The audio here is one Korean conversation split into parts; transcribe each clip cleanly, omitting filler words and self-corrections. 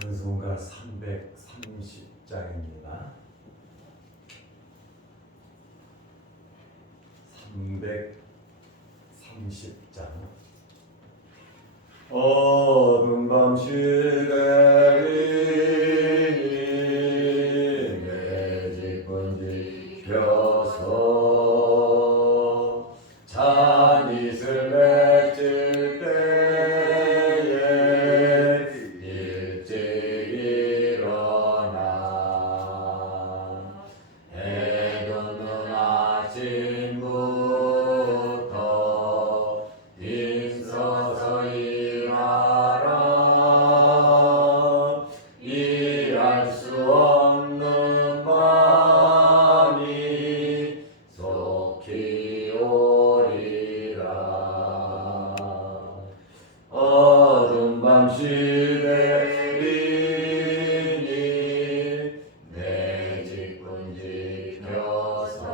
찬송가 330장입니다. 330장. 어두운 밤 시대니 내 짚은 지펴서 잔이슬 맺을 때에 일찍 일어나 해 돋는 아침부터 힘써서 일하라. 일할 수 없는 밤이 속히 오리라. 어두운 밤 시대리니 내 직분 지켜서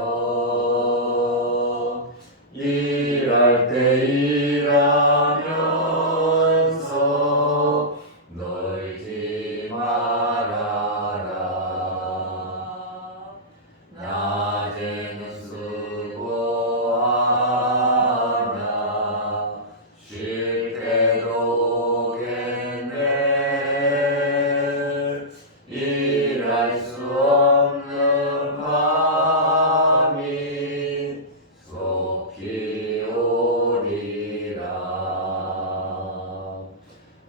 일할 때 일하면서 놀지 말아라. 낮에는 수고하나 쉴 때도 오겠네. 일할 수 없는 밤이 속히 오리라.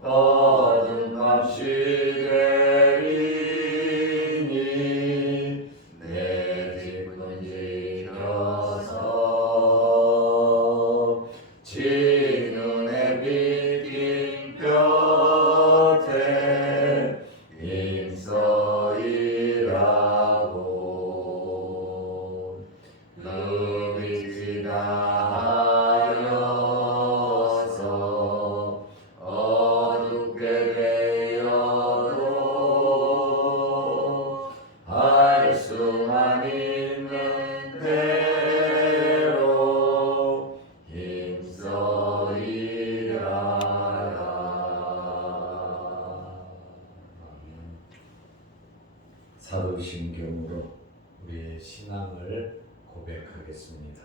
어두운 밤 시대리니 내 짚은 지켜서 지는 해 비긴 볕에 힘써 일하고 흠이지다 하여서 어둡게 되어도 할 수만 있는 대로 힘써 일하라. 사도신경으로 우리의 신앙을 고백하겠습니다.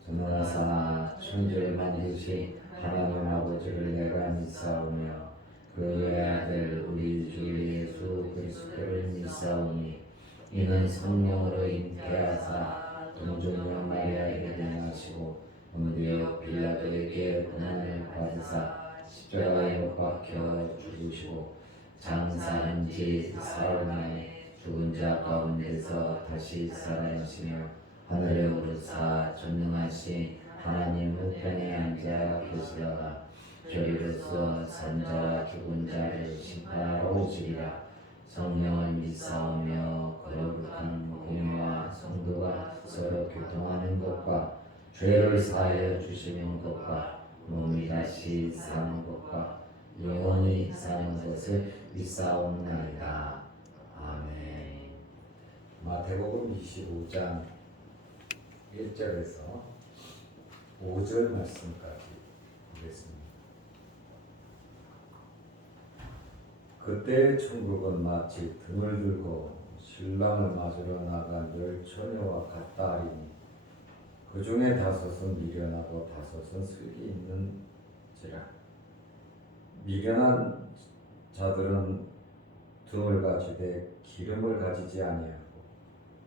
전능하사 천지를 만드신 하나님 아버지를 내가 믿사오며 그 외아들 우리 주 예수 그리스도를 믿사오니 이는 성령으로 잉태하사 동정녀 마리아에게 태어나시고 본디오 빌라도에게 고난을 받으사 십자가에 못 박혀 죽으시고 장사한 지 사흘 만에 죽은 자 가운데서 다시 살아나시며 하늘에 오르사 전능하신 하나님 우편에 앉아 계시다가 저리로서 산자와 죽은 자를 심판하러 오시리라. 성령을 믿사오며 거룩한 공유와 성도가 서로 교통하는 것과 죄를 사하여 주시는 것과 몸이 다시 사는 것과 영원히 사는 것을 믿사옵나이다. 아멘. 마태복음 25장 1절에서 5절 말씀까지 보겠습니다. 그때 천국은 마치 등을 들고 신랑을 맞으러 나간 열 처녀와 같다 하리니 그 중에 다섯은 미련하고 다섯은 슬기 있는지라. 미련한 자들은 등을 가지되 기름을 가지지 아니하고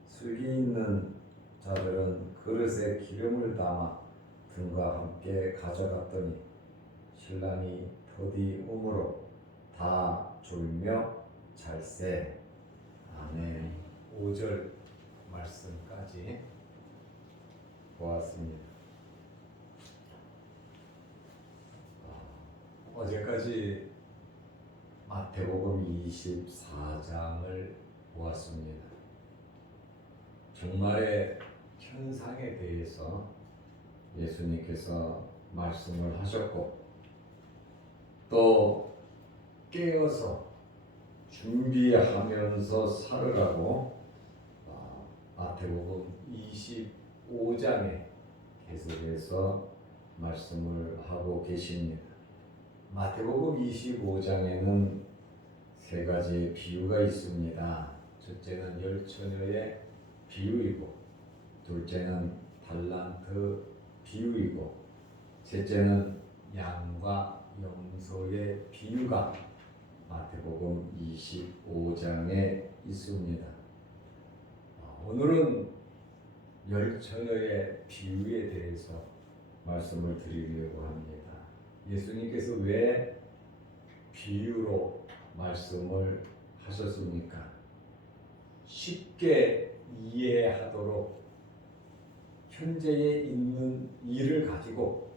슬기 있는 자들은 그릇에 기름을 담아 등과 함께 가져갔더니 신랑이 더디 오므로 다 졸며 잘세. 아멘. 5절 말씀까지 보았습니다. 어제까지 마태복음 24장을 보았습니다. 종말의 현상에 대해서 예수님께서 말씀을 하셨고 또 깨어서 준비하면서 살으라고 마태복음 25장에 계속해서 말씀을 하고 계십니다. 마태복음 25장에는 세 가지 비유가 있습니다. 첫째는 열처녀의 비유이고, 둘째는 달란트 비유이고, 셋째는 양과 염소의 비유가 마태복음 25장에 있습니다. 오늘은 열처녀의 비유에 대해서 말씀을 드리려고 합니다. 예수님께서 왜 비유로 말씀을 하셨습니까? 쉽게 이해하도록 현재에 있는 일을 가지고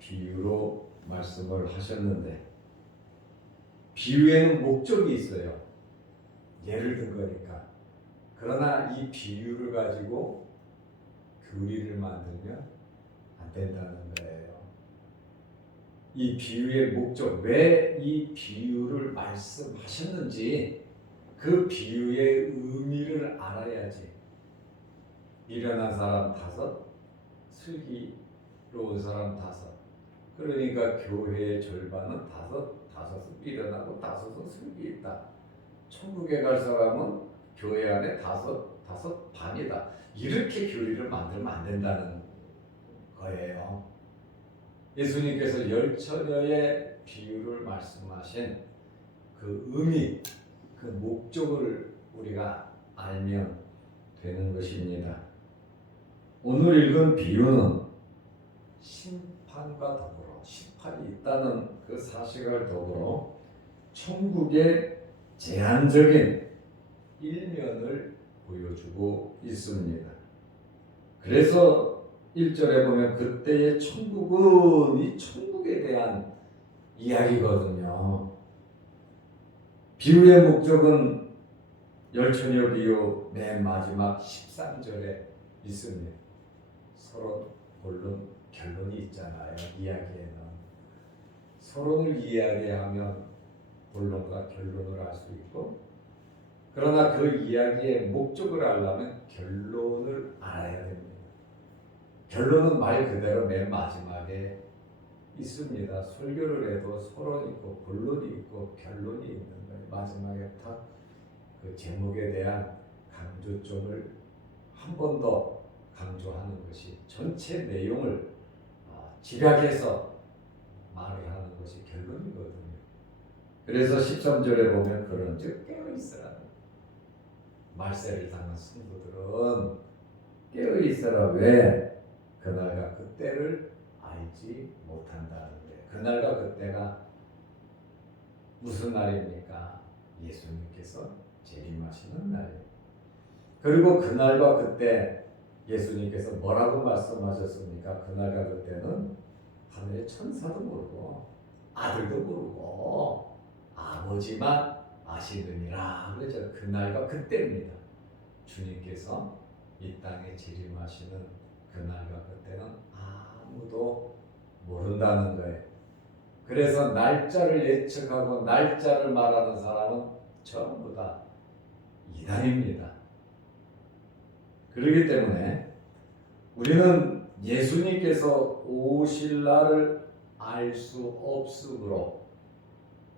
비유로 말씀을 하셨는데, 비유에는 목적이 있어요. 예를 든 거니까. 그러나 이 비유를 가지고 교리를 만들면 안 된다는 거예요. 이 비유의 목적, 왜 이 비유를 말씀하셨는지 그 비유의 의미를 알아야지. 미련한 사람 5, 슬기로운 사람 5. 그러니까 교회의 절반은 5은 미련하고 5은 슬기 있다. 천국에 갈 사람은 교회 안에 5 반이다. 이렇게 교리를 만들면 안 된다는 거예요. 예수님께서 열처녀의 비유를 말씀하신 그 의미, 그 목적을 우리가 알면 되는 것입니다. 오늘 읽은 비유는 심판과 더불어, 심판이 있다는 그 사실을 더불어 천국의 제한적인 일면을 보여주고 있습니다. 그래서 1절에 보면 그때의 천국은 이 천국에 대한 이야기거든요. 비유의 목적은 열처녀 비유 맨 마지막 13절에 있습니다. 서론, 본론, 결론이 있잖아요. 이야기에는 서론을 이야기하면 본론과 결론을 알 수 있고, 그러나 그 이야기의 목적을 알려면 결론을 알아야 됩니다. 결론은 말 그대로 맨 마지막에 있습니다. 설교를 해도 서론이 있고 본론이 있고 결론이 있는 거예요. 마지막에 딱 그 제목에 대한 강조점을 한 번 더 강조하는 것이 전체 내용을 집약해서 말을 하는 것이 결론이거든요. 그래서 13절에 보면 그런즉 깨어있으라. 말세를 당한 성도들은 깨어있으라. 왜? 그날과 그때를 알지 못한다는 거예요. 그날과 그때가 무슨 날입니까? 예수님께서 재림하시는 날이에요. 그리고 그날과 그때 예수님께서 뭐라고 말씀하셨습니까? 그날과 그때는 하늘의 천사도 모르고 아들도 모르고 아버지만 아시느니라. 그렇죠. 그날과 그때입니다. 주님께서 이 땅에 재림하시는 그날과 그때는 아무도 모른다는 거예요. 그래서 날짜를 예측하고 날짜를 말하는 사람은 전부 다 이단입니다. 그렇기 때문에 우리는 예수님께서 오실 날을 알 수 없으므로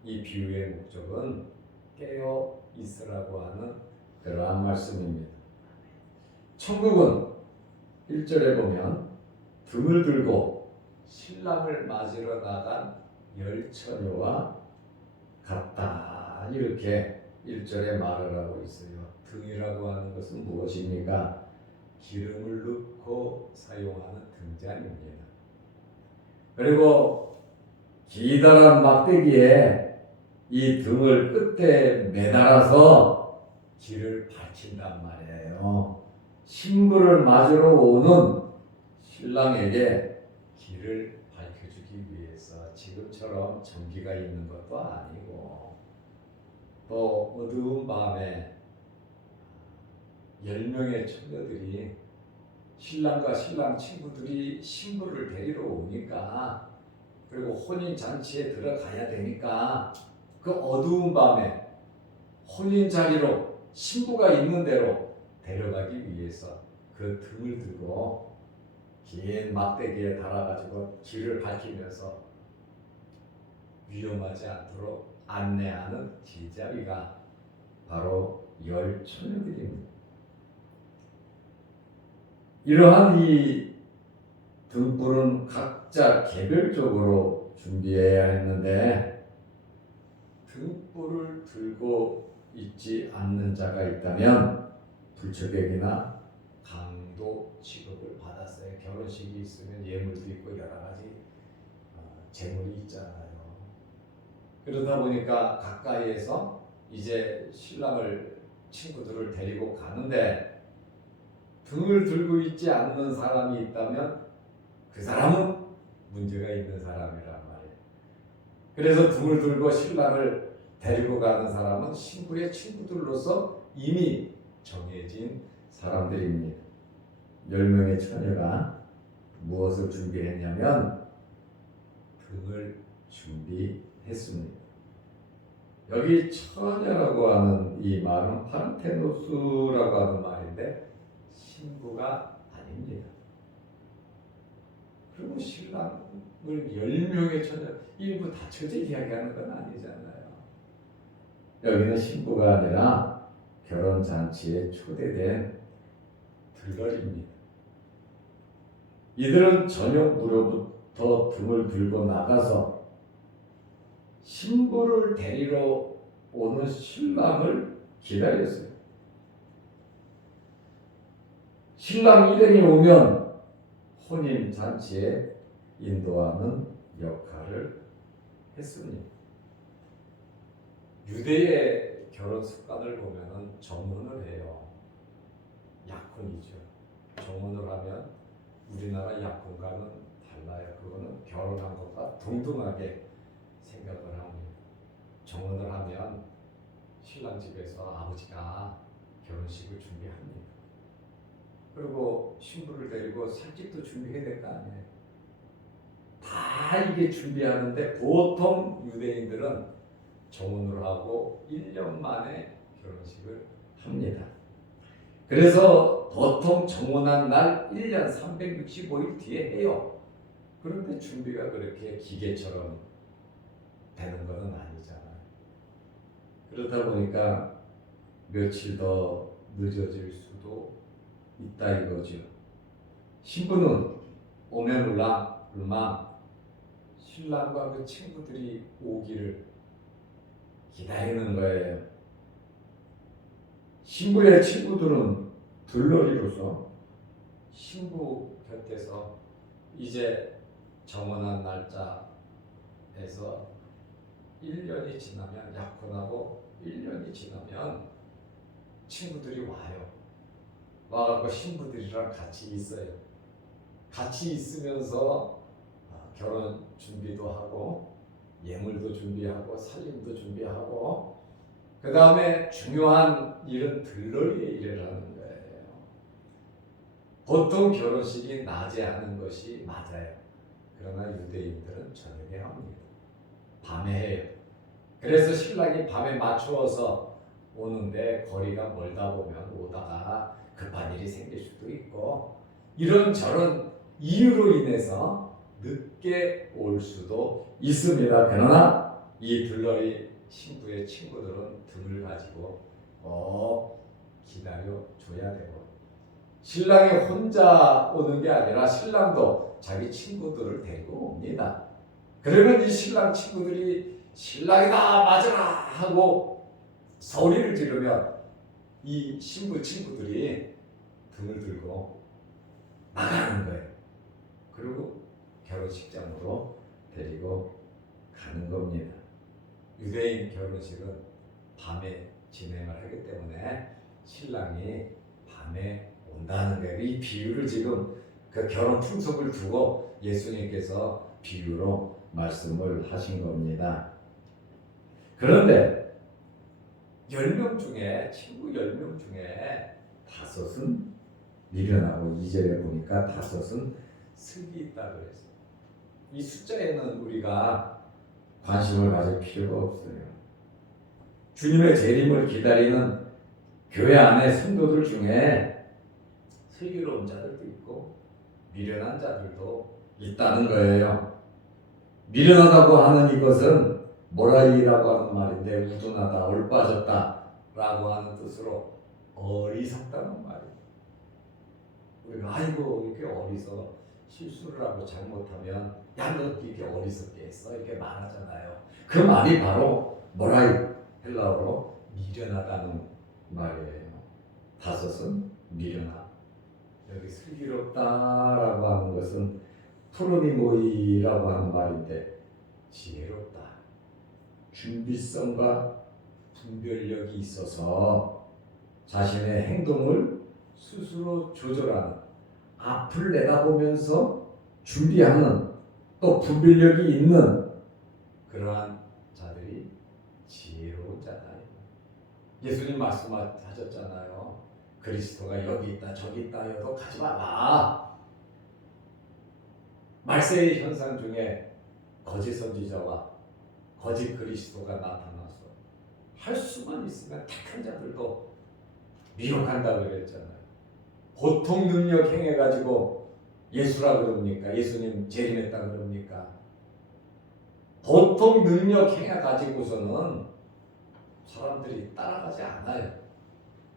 이 비유의 목적은 깨어 있으라고 하는 그러한 말씀입니다. 천국은 1절에 보면 등을 들고 신랑을 맞으러 나간 열처녀와 같다. 이렇게 1절에 말을 하고 있어요. 등이라고 하는 것은 무엇입니까? 기름을 넣고 사용하는 등잔입니다. 그리고 기다란 막대기에 이 등을 끝에 매달아서 길을 밝힌단 말이에요. 신부를 맞으러 오는 신랑에게 길을 밝혀주기 위해서 지금처럼 전기가 있는 것도 아니고, 또 어두운 밤에 10명의 처녀들이 신랑과 신랑 친구들이 신부를 데리러 오니까, 그리고 혼인잔치에 들어가야 되니까 그 어두운 밤에 혼인자리로 신부가 있는 대로 데려가기 위해서 그 등을 들고 긴 막대기에 달아가지고 길을 밝히면서 위험하지 않도록 안내하는 길잡이가 바로 열 처녀들입니다. 이러한 이 등불은 각자 개별적으로 준비해야 했는데 등불을 들고 있지 않는 자가 있다면 불처객이나 강도 취급을 받았어요. 결혼식이 있으면 예물도 있고 여러 가지 재물이 있잖아요. 그러다 보니까 가까이에서 이제 신랑을 친구들을 데리고 가는데 등을 들고 있지 않는 사람이 있다면 그 사람은 문제가 있는 사람이란 말이에요. 그래서 등을 들고 신랑을 데리고 가는 사람은 신부의 친구들로서 이미 정해진 사람들입니다. 10명의 처녀가 무엇을 준비했냐면 등을 준비했습니다. 여기 처녀라고 하는 이 말은 파르테노스라고 하는 말인데 신부가 아닙니다. 그리고 신랑을 10명의 처녀 일부 다 처제 이야기하는 건 아니잖아요. 여기는 신부가 아니라 결혼잔치에 초대된 들러리입니다. 이들은 저녁 무렵부터 등을 들고 나가서 신부를 데리러 오는 신랑을 기다렸어요. 신랑 일행이 오면 혼인 잔치에 인도하는 역할을 했습니다. 유대의 결혼 습관을 보면은 정혼을 해요. 약혼이죠. 정혼을 하면 우리나라 약혼과는 달라요. 그거는 결혼한 것과 동등하게 생각을 합니다. 정혼을 하면 신랑 집에서 아버지가 결혼식을 준비합니다. 그리고 신부를 데리고 살집도 준비해야 될 거 아니에요. 다 이게 준비하는데 보통 유대인들은 정혼을 하고 1년 만에 결혼식을 합니다. 그래서 보통 정혼한 날 1년 365일 뒤에 해요. 그런데 준비가 그렇게 기계처럼 되는 것은 아니잖아요. 그러다 보니까 며칠 더 늦어질 수도 있다 이거죠. 신부는 오면 얼마 신랑과 그 친구들이 오기를 기다리는 거예요. 신부의 친구들은 들러리로서 신부 곁에서 이제 정혼한 날짜에서 1년이 지나면 약혼하고 1년이 지나면 친구들이 와요. 와갖고 신부들이랑 같이 있어요. 같이 있으면서 결혼 준비도 하고 예물도 준비하고 살림도 준비하고 그 다음에 중요한 일은 들러리의 일을 하는 거예요. 보통 결혼식이 낮에 하는 것이 맞아요. 그러나 유대인들은 저녁에 합니다. 밤에 해요. 그래서 신랑이 밤에 맞추어서 오는데 거리가 멀다 보면 오다가 급한 일이 생길 수도 있고 이런저런 이유로 인해서 늦게 올 수도 있습니다. 그러나 이 들러리 신부의 친구들은 등을 가지고 기다려 줘야 되고 신랑이 혼자 오는 게 아니라 신랑도 자기 친구들을 데리고 옵니다. 그러면 이 신랑 친구들이 신랑이다 맞으라 하고 소리를 지르면 이 신부 친구들이 등을 들고 나가는 거예요. 그리고 결혼식장으로 데리고 가는 겁니다. 유대인 결혼식은 밤에 진행을 하기 때문에 신랑이 밤에 온다는 거예요. 이 비유를 지금 그 결혼 풍속을 두고 예수님께서 비유로 말씀을 하신 겁니다. 그런데 10명 중에 친구 10명 중에 5은 미련하고 2절에 보니까 5은 슬기 있다고 그랬어요. 이 숫자에는 우리가 관심을 가질 필요가 없어요. 주님의 재림을 기다리는 교회 안의 성도들 중에 슬기로운 자들도 있고 미련한 자들도 있다는 거예요. 미련하다고 하는 이것은 모라이라고 하는 말인데 우둔하다, 올빠졌다 라고 하는 뜻으로 어리석다는 말이에요. 우리가 아이고 이렇게 어리석 실수를 하고 잘못하면 야 너 이렇게 어리석게 했어 이렇게 말하잖아요. 그 말이 바로 모라이, 헬라어로 미련하다는 말이에요. 다섯은 미련함. 여기 슬기롭다라고 하는 것은 프로니모이라고 하는 말인데 지혜롭다, 준비성과 분별력이 있어서 자신의 행동을 스스로 조절하는, 앞을 내다보면서 준비하는, 또 분별력이 있는 그러한 자들이 지혜로운 자다. 예수님 말씀하셨잖아요. 그리스도가 여기 있다 저기 있다 해도 가지 말라. 말세의 현상 중에 거짓 선지자와 거짓 그리스도가 나타나서 할 수만 있으면 택한 자들도 미혹한다 그랬잖아요. 보통 능력 행해가지고 예수라 그럽니까? 예수님 재림했다 그럽니까? 보통 능력 행해가지고서는 사람들이 따라가지 않아요.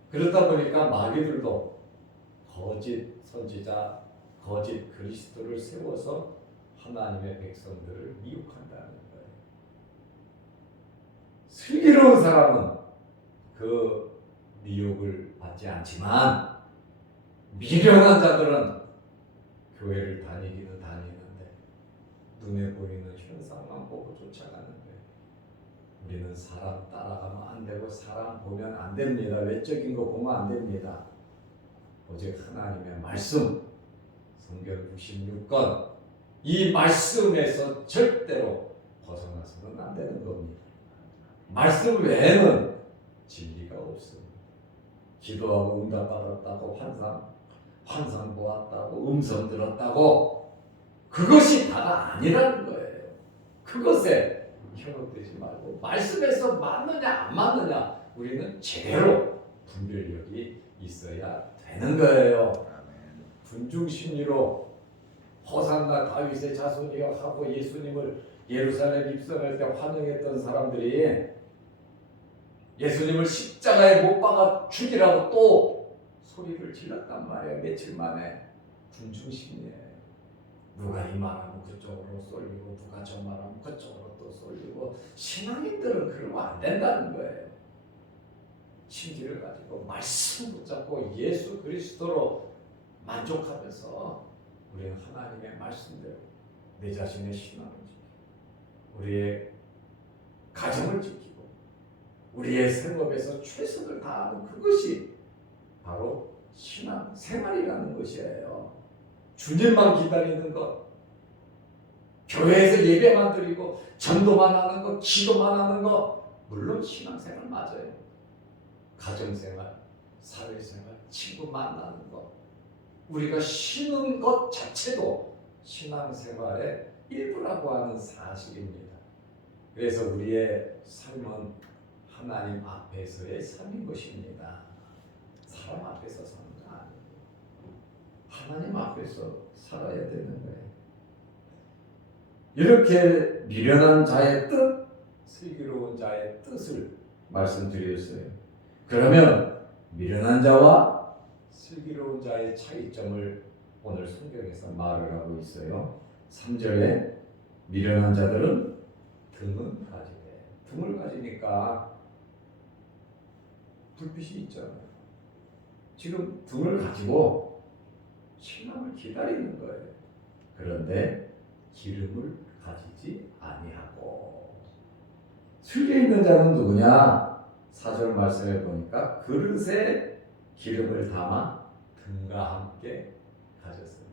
그러다 보니까 마귀들도 거짓 선지자, 거짓 그리스도를 세워서 하나님의 백성들을 미혹한다는 거예요. 슬기로운 사람은 그 미혹을 받지 않지만 미련한 자들은 교회를 다니기는 다니는데 눈에 보이는 현상만 보고 쫓아가는 거예요. 우리는 사람 따라가면 안 되고 사람 보면 안 됩니다. 외적인 거 보면 안 됩니다. 오직 하나님의 말씀, 성경 66권, 이 말씀에서 절대로 벗어나서는 안 되는 겁니다. 말씀 외에는 진리가 없습니다. 기도하고 응답 받았다고 환상 보았다고 음성 들었다고 그것이 다가 아니라는 거예요. 그것에 현혹되지 말고 말씀에서 맞느냐 안 맞느냐 우리는 제대로 분별력이 있어야 되는 거예요. 군중심리로 호산나 다윗의 자손이여 하고 예수님을 예루살렘 입성할 때 환영했던 사람들이 예수님을 십자가에 못 박아 죽이라고 또 소리를 질렀단 말이에요. 며칠 만에. 군중심리예요. 누가 이 말하면 그쪽으로 쏠리고 누가 저 말하면 그쪽으로 또 쏠리고, 신앙인들은 그러면 안 된다는 거예요. 신기를 가지고 말씀 붙잡고 예수 그리스도로 만족하면서 우리는 하나님의 말씀대로 내 자신의 신앙을 지키고 우리의 가정을 지키고 우리의 생업에서 최선을 다하는 그것이 바로 신앙 생활이라는 것이에요. 주님만 기다리는 것, 교회에서 예배만 드리고 전도만 하는 것, 기도만 하는 것, 물론 신앙생활 맞아요. 가정생활, 사회생활, 친구 만나는 것, 우리가 쉬는 것 자체도 신앙생활의 일부라고 하는 사실입니다. 그래서 우리의 삶은 하나님 앞에서의 삶인 것입니다. 사람 앞에서 사는 거 아니에요. 하나님 앞에서 살아야 되는 거예요. 이렇게 미련한 자의 뜻, 슬기로운 자의 뜻을 말씀드렸어요. 그러면 미련한 자와 슬기로운 자의 차이점을 오늘 성경에서 말을 하고 있어요. 3절에 미련한 자들은 등은 가지되, 등을 가지니까 불빛이 있잖아요. 지금 등을 가지고 신앙을 기다리는 거예요. 그런데 기름을 가지지 아니하고. 슬기 있는 자는 누구냐? 4절 말씀에 보니까 그릇에 기름을 담아 등과 함께 가졌으니.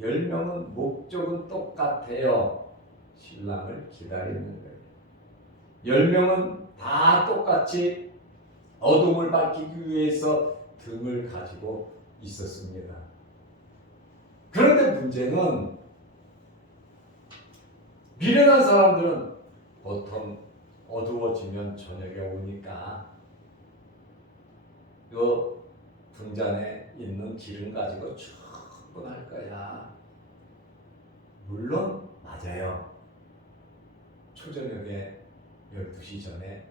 10명은 목적은 똑같아요. 신랑을 기다리는 거예요. 10명은 다 똑같이 어둠을 밝히기 위해서 등을 가지고 있었습니다. 그런데 문제는 미련한 사람들은 보통 어두워지면 저녁에 오니까 요 등잔에 있는 기름 가지고 충분할 거야. 물론 맞아요. 초저녁에 12시 전에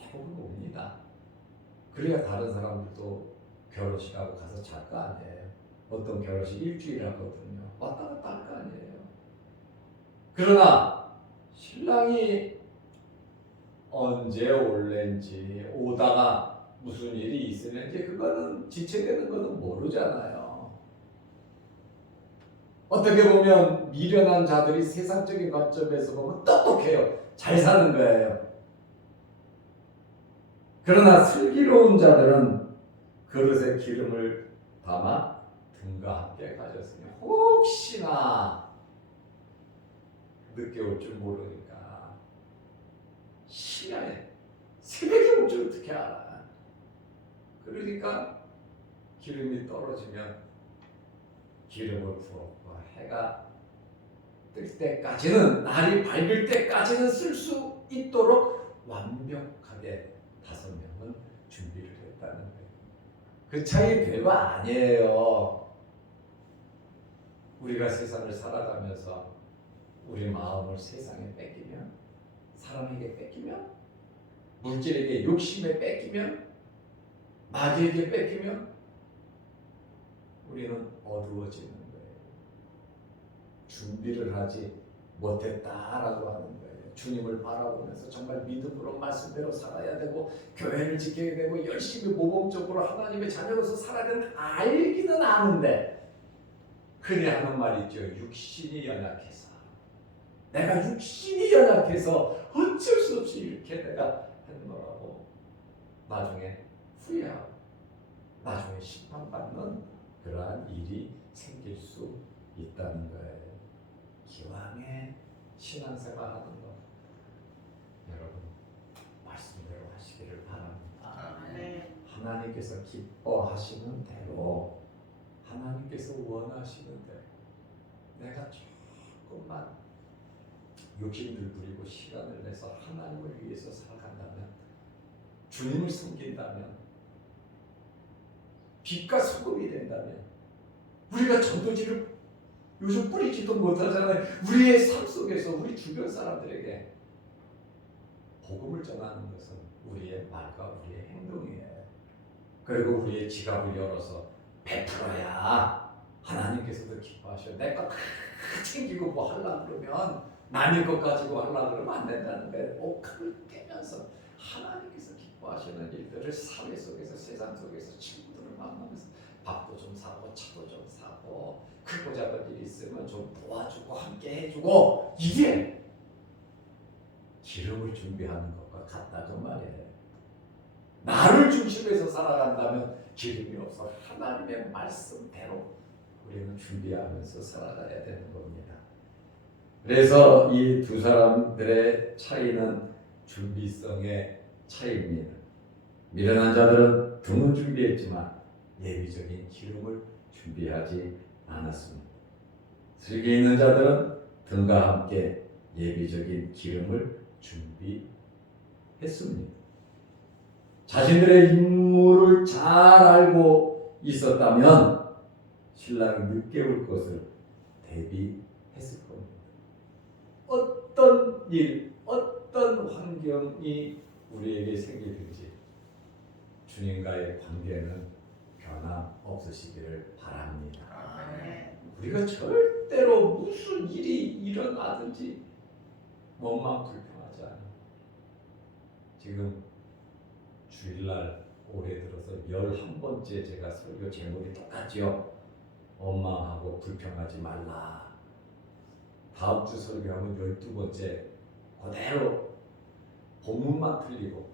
대부분 옵니다. 그래야 다른 사람들도 결혼식하고 가서 잘 거 아니에요. 어떤 결혼식 일주일 하거든요. 왔다 갔다 할 거 아니에요. 그러나 신랑이 언제 올랜지 오다가 무슨 일이 있으는지 그거는 지체되는 거는 모르잖아요. 어떻게 보면 미련한 자들이 세상적인 관점에서 보면 똑똑해요. 잘 사는 거예요. 그러나 슬기로운 자들은 그릇에 기름을 담아 등과 함께 가졌으니 혹시나 늦게 올 줄 모르니까 시간에 새벽에 올 줄 어떻게 알아? 그러니까 기름이 떨어지면 기름을 부었고 해가 뜰 때까지는, 날이 밝을 때까지는 쓸 수 있도록 완벽하게 5명은 준비를 했다는 거예요. 그 차이 별거 아니에요. 우리가 세상을 살아가면서 우리 마음을 세상에 뺏기면, 사람에게 뺏기면, 물질에게 욕심에 뺏기면, 마귀에게 뺏기면 우리는 어두워지는 거예요. 준비를 하지 못했다라고 하는 거예요. 주님을 바라보면서 정말 믿음으로 말씀대로 살아야 되고 교회를 지켜야 되고 열심히 모범적으로 하나님의 자녀로서 살아야 되는 알기는 아는데, 그래 하는 말 있죠. 육신이 연약해서, 내가 육신이 연약해서 어쩔 수 없이 이렇게 내가 하는 거라고 나중에 후회하고 나중에 심판받는 그러한 일이 생길 수 있다는 거예요. 기왕에 신앙생활 하는 거 여러분 말씀대로 하시기를 바랍니다. 하나님께서 기뻐하시는 대로, 하나님께서 원하시는 대로 내가 조금만 욕심들 부리고 시간을 내서 하나님을 위해서 살아간다면, 주님을 섬긴다면, 빛과 소금이 된다면, 우리가 전도지를 요즘 뿌리지도 못하잖아요. 우리의 삶 속에서 우리 주변 사람들에게 복음을 전하는 것은 우리의 말과 우리의 행동이에요. 그리고 우리의 지갑을 열어서 베풀어야 하나님께서도 기뻐하셔요. 내 거 다 챙기고 뭐 하려고 그러면, 남의 것 가지고 하려고 그러면 안 된다는 거예요. 옥합을 깨면서 하나님께서 기뻐하시는 일들을 사회 속에서, 세상 속에서 친구들을 만나면서 밥도 좀 사고 차도 좀 사고 크고 작은 일 있으면 좀 도와주고 함께 해주고, 이게 기름을 준비하는 것과 같다 그 말이에요. 나를 중심에서 살아간다면 기름이 없어. 하나님의 말씀대로 우리는 준비하면서 살아가야 되는 겁니다. 그래서 이 두 사람들의 차이는 준비성의 차이입니다. 미련한 자들은 등은 준비했지만 예비적인 기름을 준비하지 않았습니다. 슬기 있는 자들은 등과 함께 예비적인 기름을 준비했습니다. 자신들의 임무를 잘 알고 있었다면 신랑이 늦게 올 것을 대비했을 겁니다. 어떤 일, 어떤 환경이 우리에게 생기든지 주님과의 관계는 변함없으시기를 바랍니다. 우리가 절대로 무슨 일이 일어나든지 몸만 불평하지 않아요. 지금 주일날 올해 들어서 11번째 제가 설교 제목이 똑같죠. 원망하고 불평하지 말라. 다음 주 설교하면 12번째 그대로 본문만 틀리고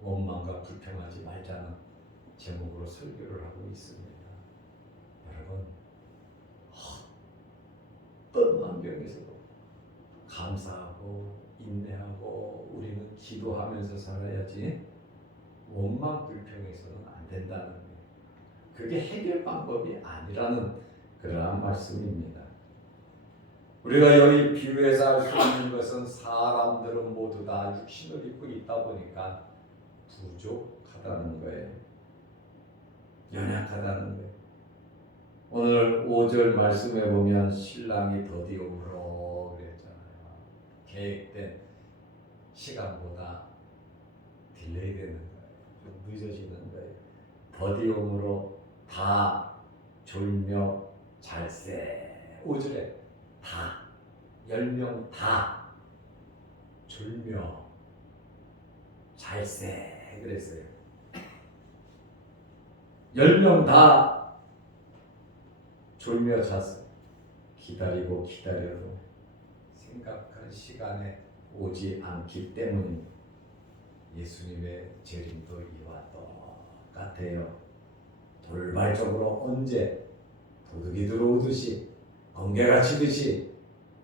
원망과 불평하지 말자는 제목으로 설교를 하고 있습니다. 여러분, 어떤 환경에서도 감사하고 인내하고 우리는 기도하면서 살아야지 원망 불평해서는 안 된다는 거예요. 그게 해결 방법이 아니라는 그러한 말씀입니다. 우리가 여기 비유해서 알 수 있는 것은 사람들은 모두 다 육신을 입고 있다 보니까 부족하다는 거예요. 연약하다는 거예요. 오늘 5절 말씀에 보면 신랑이 더디어 울어 그랬잖아요. 계획된 시간보다 딜레이 되는 거예요. 좀 늦어지는 거예요. 더디움으로 다 졸며 잘세. 5절에 다 10명 다 졸며 잘세 그랬어요. 10명 다 졸며 잤어요. 기다리고 기다려도 생각한 시간에 오지 않기 때문입니다. 예수님의 재림도 이와 똑같아요. 돌발적으로 언제 도둑이 들어오듯이 번개가 치듯이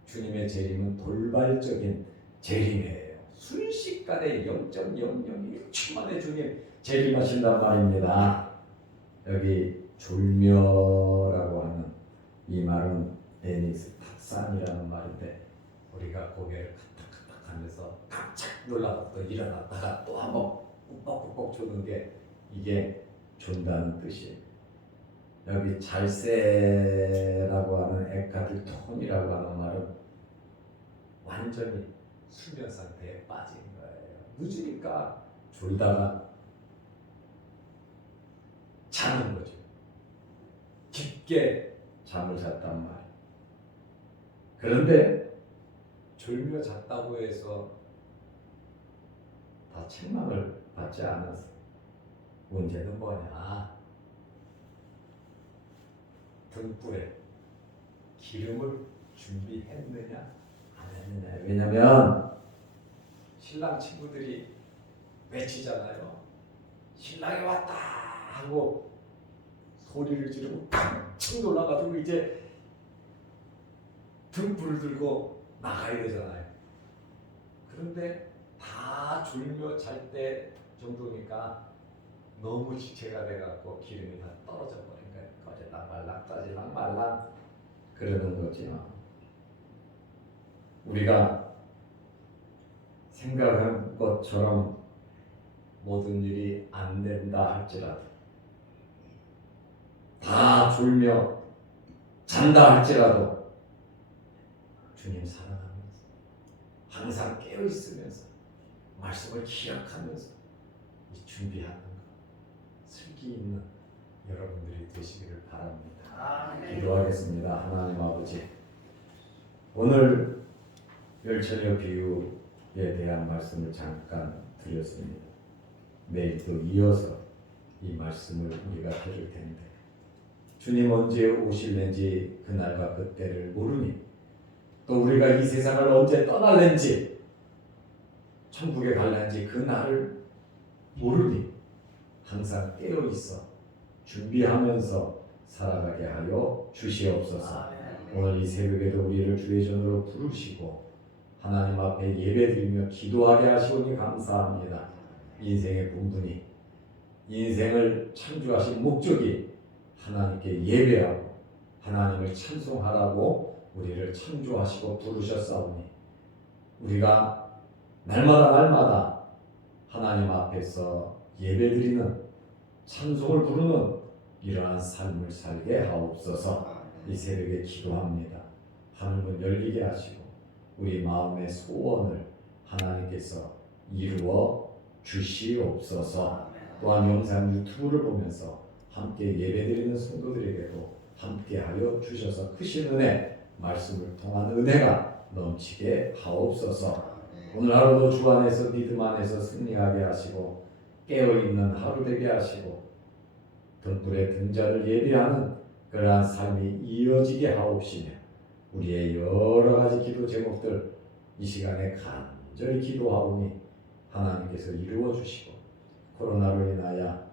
주님의 재림은 돌발적인 재림이에요. 순식간에 0.001초 만에 주님 재림하신단 말입니다. 여기 졸며라고 하는 이 말은 에닉스 탁산이라는 말인데 우리가 고개를 카탁카탁하면서 깜짝 놀라서 또 일어났다가 또 한번 꾹꾹꾹 조는 게 이게 존다는 뜻이에요. 여기 잘세라고 하는 에카드 톤이라고 하는 말은 완전히 수면 상태에 빠진 거예요. 늦으니까 졸다가 자는 거죠. 깊게 잠을 잤단 말이에요. 그런데 졸며 잤다고 해서 다 책망을 받지 않았어요. 문제는 뭐냐? 등불에 기름을 준비했느냐 안 했느냐. 왜냐면 신랑 친구들이 외치잖아요. 신랑이 왔다 하고 소리를 지르고 깜짝 놀라가지고 이제 등불을 들고 나가야 되잖아요. 그런데 다 졸며 잘 때 정도니까 너무 지체가 돼갖고 기름이 다 떨어져 버린 거예요. 꺼질랑 말랑 꺼질랑 말랑 그러는 거죠. 우리가 생각한 것처럼 모든 일이 안 된다 할지라도 다 졸며 잔다 할지라도 주님 사랑하면서 항상 깨어 있으면서 말씀을 기억하면서 준비하는 것 슬기 있는 여러분들이 되시기를 바랍니다. 기도하겠습니다. 하나님 아버지, 오늘 열처녀 비유에 대한 말씀을 잠깐 드렸습니다. 내일 또 이어서 이 말씀을 우리가 들을 텐데 주님 언제 오실는지 그날과 그때를 모르니 또 우리가 이 세상을 언제 떠날는지 천국에 갈는지 그 날을 모르니 항상 깨어 있어 준비하면서 살아가게 하여 주시옵소서. 오늘 이 새벽에도 우리를 주의 전으로 부르시고 하나님 앞에 예배드리며 기도하게 하시오니 감사합니다. 인생의 본분이 인생을 창조하신 목적이 하나님께 예배하고 하나님을 찬송하라고 우리를 창조하시고 부르셨사오니 우리가 날마다 하나님 앞에서 예배드리는 찬송을 부르는 이러한 삶을 살게 하옵소서. 이 새벽에 기도합니다. 하늘문 열리게 하시고 우리 마음의 소원을 하나님께서 이루어 주시옵소서. 또한 영상 유튜브를 보면서 함께 예배드리는 성도들에게도 함께하여 주셔서 크신 은혜, 말씀을 통한 은혜가 넘치게 하옵소서. 오늘 하루도 주 안에서 믿음 안에서 승리하게 하시고 깨어있는 하루 되게 하시고 등불의 등자를 예비하는 그러한 삶이 이어지게 하옵시며 우리의 여러 가지 기도 제목들 이 시간에 간절히 기도하오니 하나님께서 이루어 주시고 코로나로 인하여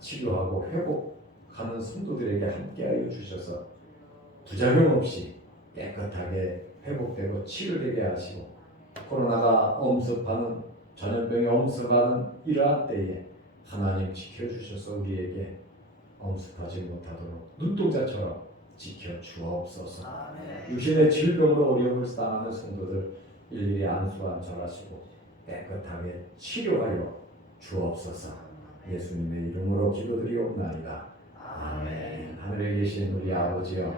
치료하고 회복하는 성도들에게 함께하여 주셔서 부작용 없이 깨끗하게 회복되고 치료되게 하시고 코로나가 엄습하는 전염병이 엄습하는 이러한 때에 하나님 지켜주셔서 우리에게 엄습하지 못하도록 눈동자처럼 지켜주옵소서. 육신의 질병으로 어려움을 당하는 성도들 일일이 안수안절하시고 깨끗하게 치료하여 주옵소서. 예수님의 이름으로 기도드리옵나이다. 아멘. 하늘에 계신 우리 아버지여,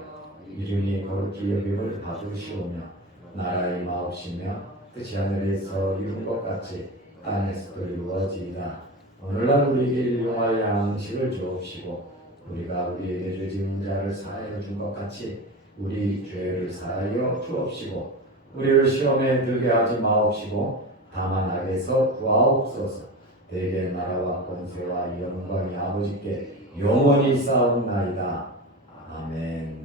이름이 거룩히 여김을 받으시오며 나라의 마옵시며 뜻이 하늘에서 이룬 것 같이 땅에서도 이루어지이다. 오늘날 우리에게 일용할 양식을 주옵시고 우리가 우리에게 죄 지은 자를 사하여 준 것 같이 우리 죄를 사하여 주옵시고 우리를 시험에 들게 하지 마옵시고 다만 악에서 구하옵소서. 대개 나라와 권세와 영광이 아버지께 영원히 쌓옵나이다. 아멘.